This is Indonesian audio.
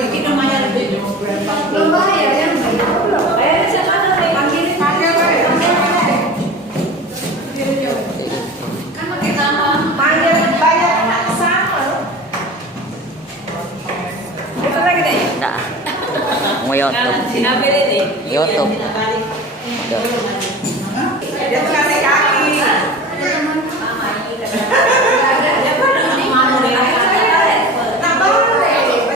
Hindi na mayar din yung Belum bayar ya? Kan pakai nama. bayar anak sama. Ito lagi deh. Na. Mo YouTube. Sinabi rin eh. YouTube. Dito kasi kaki. Ada teman.